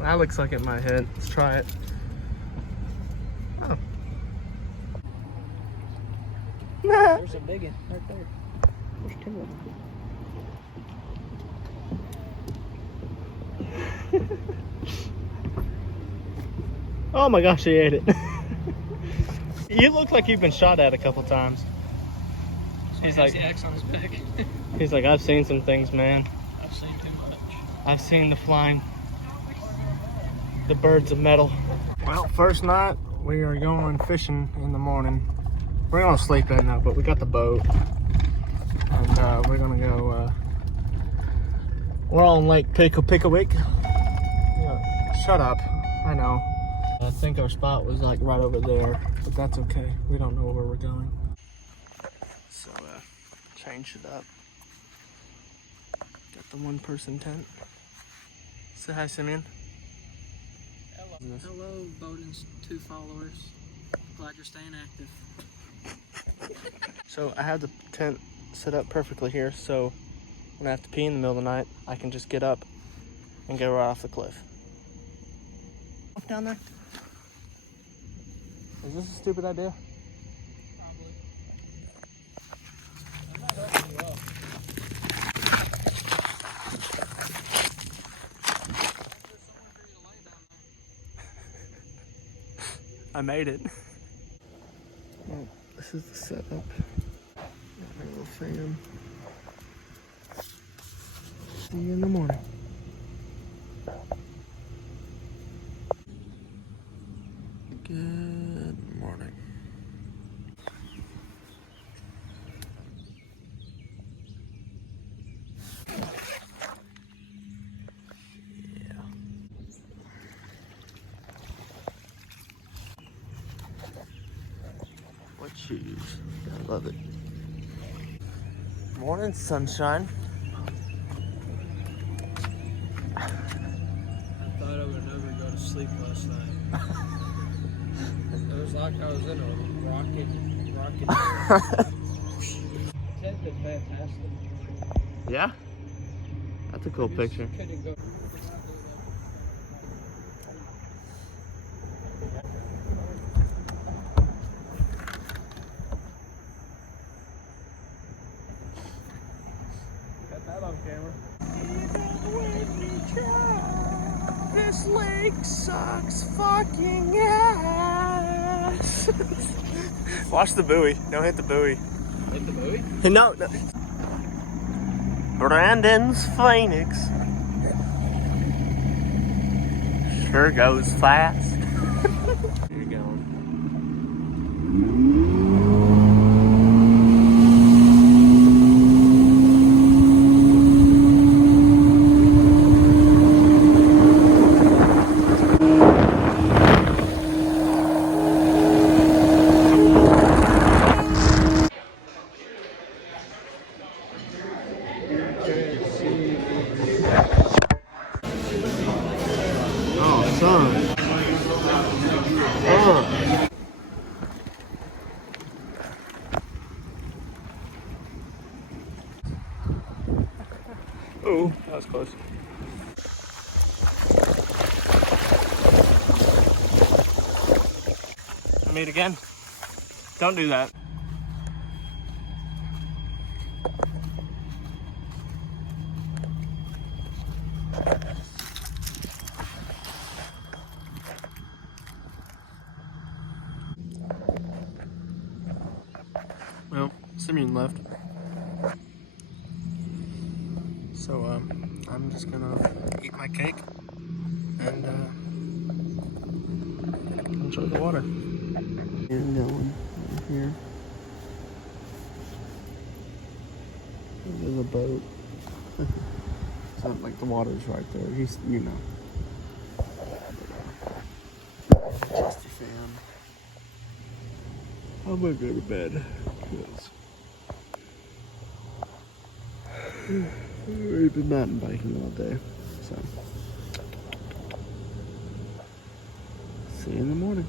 That looks like it might hit. Let's try it. Oh. There's a big one right there. There's two of them. Oh my gosh, he ate it. You look like you've been shot at a couple times. He's like, the X on his back. he's like, I've seen some things, man. I've seen too much. I've seen the flying, the birds of metal. Well, first night, we are going fishing in the morning. We're gonna sleep that night, but we got the boat. And we're gonna go, we're on Lake Pickwick. Yeah, shut up, I know. I think our spot was like right over there, but that's okay. We don't know where we're going. So, changed it up. Got the one-person tent. Say hi, Simeon. Hello. Hello, Bowden's 2 followers. Glad you're staying active. So I have the tent set up perfectly here, so when I have to pee in the middle of the night, I can just get up and go right off the cliff. Down there? Is this a stupid idea? Probably. I'm not hurting you up. There's somewhere for you to lay down there. I made it. Well, this is the setup. My little fan. See you in the morning. Good morning. Yeah. What shoes? I love it. Morning sunshine. I thought I would never go to sleep last night. It was like I was in a rocket. Ted did fantastic. Yeah? That's a cool picture. Couldn't go. Got that on camera. This lake sucks fucking ass. Watch the buoy. Don't hit the buoy. Hit the buoy? No. Brandon's Phoenix sure goes fast. Here you go. Oh, son. Oh, that was close. Meet again. Don't do that. Well, Simeon left. So, I'm just gonna eat my cake and, enjoy the water. And going right here. There's a boat. It's not like the water's right there. He's, you know. Just a fan. I'm gonna go to bed. We've been mountain biking all day, so see you in the morning.